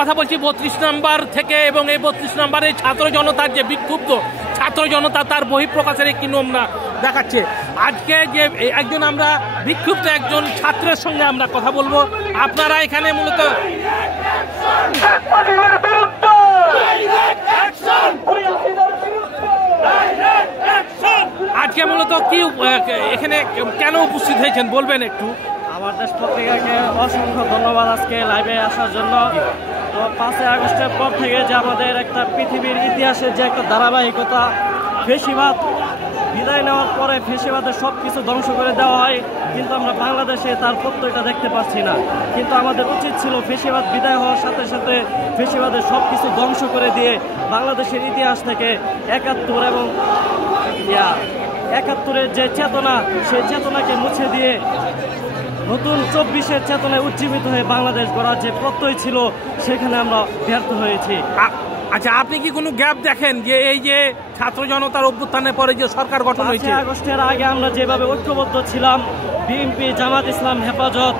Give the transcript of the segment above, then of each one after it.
কথা বলছি 32 নম্বর থেকে, এবং এই 32 নম্বরে ছাত্র জনতার যে বিক্ষুব্ধ ছাত্র জনতা তার বহিঃপ্রকাশের একটি নমুনা দেখাচ্ছে। আজকে যে একজন আমরা বিক্ষুব্ধ একজন ছাত্রের সঙ্গে আমরা কথা বলবো। আপনারা এখানে মূলত আজকে মূলত কি এখানে কেন উপস্থিত হয়েছেন বলবেন একটু? আমার দেশ পত্রিকাকে অসংখ্য ধন্যবাদ আজকে লাইভে আসার জন্য। তো 5 আগস্টের পর থেকে যে আমাদের একটা পৃথিবীর ইতিহাসের যে একটা ধারাবাহিকতা, ফেসিবাদ বিদায় নেওয়ার পরে ফেসিবাদের সব কিছু ধ্বংস করে দেওয়া হয়, কিন্তু আমরা বাংলাদেশে তার প্রত্যয়টা দেখতে পাচ্ছি না। কিন্তু আমাদের উচিত ছিল ফেসিবাদ বিদায় হওয়ার সাথে সাথে ফেসিবাদের সব কিছু ধ্বংস করে দিয়ে বাংলাদেশের ইতিহাস থেকে 71 এবং 71-এর যে চেতনা, সেই চেতনাকে মুছে দিয়ে নতুন 24-এর চেতনায় উজ্জীবিত হয়ে বাংলাদেশ গড়ার যে প্রত্যয় ছিল সেখানে আমরা ব্যর্থ হয়েছি। আচ্ছা, আপনি কি কোনো গ্যাপ দেখেন যে এই যে ছাত্র জনতার অভ্যুত্থানের পরে যে সরকার গঠন হয়েছে? 5 আগস্টের আগে আমরা যেভাবে ঐক্যবদ্ধ ছিলাম, বিএনপি, জামাত ইসলাম, হেফাজত,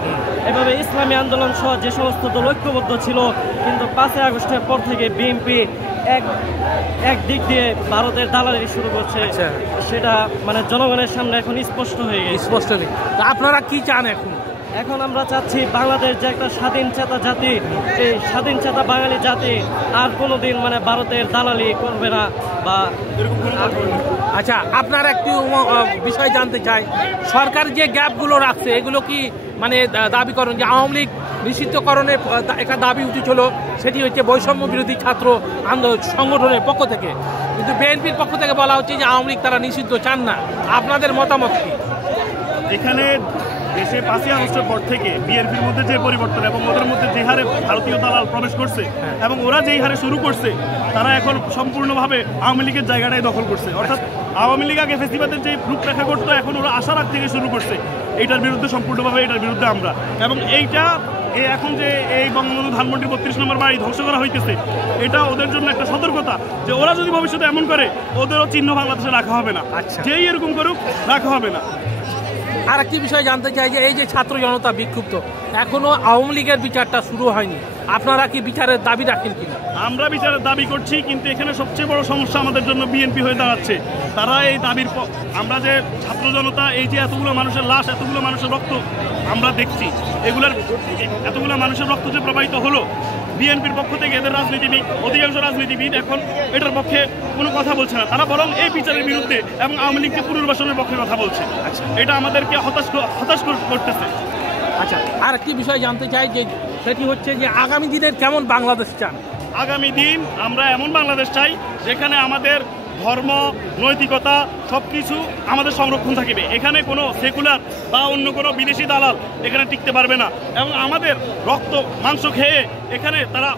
এভাবে ইসলামী আন্দোলন সহ যে সমস্ত দল ঐক্যবদ্ধ ছিল, কিন্তু 5 আগস্টের পর থেকে বিএনপি এক দিক দিয়ে ভারতের দালালি শুরু করছে। সেটা মানে জনগণের সামনে এখন স্পষ্ট হয়ে গেছে। স্পষ্ট হয়ে আপনারা কি চান এখন? এখন আমরা চাচ্ছি বাংলাদেশ যে একটা স্বাধীন চেতা জাতি, এই স্বাধীন চেতা বাঙালি জাতি আর কোনোদিন মানে ভারতের দালালি করবে না বা আচ্ছা, আপনার একটু বিষয় জানতে চাই, সরকার যে গ্যাপগুলো রাখছে এগুলো কি মানে দাবি করেন যে আওয়ামী লীগ নিষিদ্ধকরণের একটা দাবি উঠেছিল, সেটি হচ্ছে বৈষম্য বিরোধী ছাত্র আন্দোলন সংগঠনের পক্ষ থেকে, কিন্তু বিএনপির পক্ষ থেকে বলা হচ্ছে যে আওয়ামী লীগ তারা নিষিদ্ধ চান না। আপনাদের মতামত কি? এখানে দেশে 5 আগস্টের পর থেকে বিএনপির মধ্যে যে পরিবর্তন এবং ওদের মধ্যে যে হারে ভারতীয় দালাল প্রবেশ করছে এবং ওরা যেই হারে শুরু করছে, তারা এখন সম্পূর্ণভাবে আওয়ামী লীগের জায়গাটাই দখল করছে। অর্থাৎ আওয়ামী লীগ আগে ফেসিবাদের যে রূপরেখা করতো, এখন ওরা আসার আগ থেকে শুরু করছে। এইটার বিরুদ্ধে সম্পূর্ণভাবে এটার বিরুদ্ধে আমরা, এবং এইটা এখন যে এই বঙ্গবন্ধু ধানমন্ডির 32 নম্বর বাড়ি ধ্বংস করা হইতেছে, এটা ওদের জন্য একটা সতর্কতা যে ওরা যদি ভবিষ্যতে এমন করে, ওদেরও চিহ্ন বাংলাদেশে রাখা হবে না। যেই এরকম করুক, রাখা হবে না। আর একটি বিষয় জানতে চাই যে এই যে ছাত্র জনতা বিক্ষুব্ধ, এখনো আওয়ামী লীগের বিচারটা শুরু হয়নি, আপনারা কি বিচারের দাবি রাখেন কিনা? আমরা বিচারের দাবি করছি, কিন্তু এখানে সবচেয়ে বড় সমস্যা আমাদের জন্য বিএনপি হয়ে দাঁড়াচ্ছে। তারা এই দাবির আমরা যে ছাত্র জনতা, এই যে এতগুলো মানুষের লাশ, এতগুলো মানুষের রক্ত আমরা দেখছি, এতগুলো মানুষের রক্ত যে প্রবাহিত হলো, বিএনপির পক্ষ থেকে এদের রাজনীতিবিদ, অধিকাংশ রাজনীতিবিদ এখন এটার পক্ষে কোনো কথা বলছে না। তারা বরং এই বিচারের বিরুদ্ধে এবং আওয়ামী লীগকে পুনর্বাসনের পক্ষে কথা বলছে। এটা আমাদেরকে হতাশ করতেছে। আচ্ছা, আর একটি বিষয় জানতে চাই যে সেটি হচ্ছে যে আগামী দিনের কেমন বাংলাদেশ চান? আগামী দিন আমরা এমন বাংলাদেশ চাই যেখানে আমাদের ধর্ম, নৈতিকতা সবকিছু আমাদের সংরক্ষণ থাকবে। এখানে কোনো সেকুলার বা অন্য কোনো বিদেশি দালাল এখানে টিকতে পারবে না, এবং আমাদের রক্ত মাংস খেয়ে এখানে তারা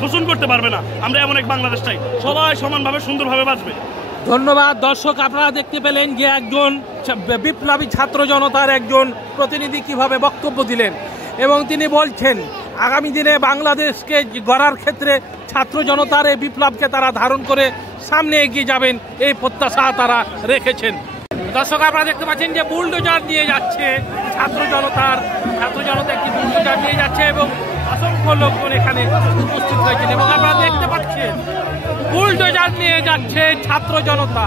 শোষণ করতে পারবে না। আমরা এমন এক বাংলাদেশ চাই, সবাই সমানভাবে সুন্দরভাবে বাঁচবে। ধন্যবাদ। দর্শক, আপনারা দেখতে পেলেন যে একজন বিপ্লবী ছাত্র জনতার একজন প্রতিনিধি কিভাবে বক্তব্য দিলেন, এবং তিনি বলছেন আগামী দিনে বাংলাদেশকে গড়ার ক্ষেত্রে ছাত্র জনতার এই বিপ্লবকে তারা ধারণ করে সামনে এগিয়ে যাবেন, এই প্রত্যাশা তারা রেখেছেন। দর্শক, আপনারা দেখতে পাচ্ছেন যে বুলডোজার নিয়ে যাচ্ছে ছাত্র জনতা একটি বুলডোজার নিয়ে যাচ্ছে, এবং অসংখ্য লোকজন এখানে উপস্থিত হয়েছেন, এবং আপনারা দেখতে পাচ্ছেন বুলডোজার নিয়ে যাচ্ছে ছাত্র জনতা।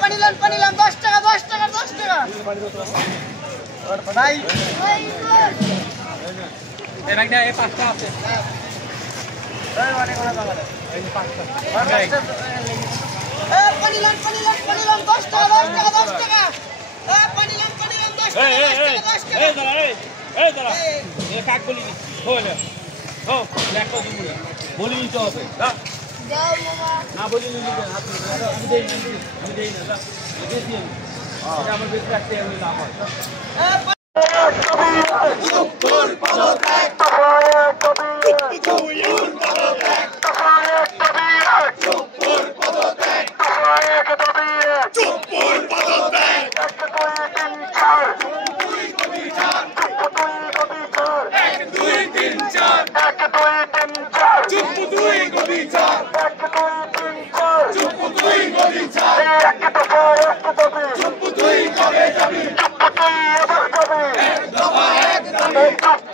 পানি লাম 10 টাকা 10 টাকা 10 টাকা ভাই এই ভাইটা এই পাঁচটা আছে এই মানে কোনা দাও এই পাঁচটা পানি লাম 10 টাকা 10 টাকা 10 টাকা পানি লাম 10 টাকা 10 টাকা এই দাঁড়া এই দাঁড়া এই কাক বলি নি হলো ও দেখো তুমি বলি তো হবে না দাও মামা না বলি নি আমি দেই না এই দিন এটা আমার বেশ রাখতে আমি লাভ হয় চুপপুর পদত্যাগ চুপপুর পদত্যাগ চুপপুর পদত্যাগ চুপপুর পদত্যাগ 1 2 3 4 চুপ 2 গদি 4 চুপ 2 গদি 4 চুপ 2 কবে যাবি এক দফা এক দাবি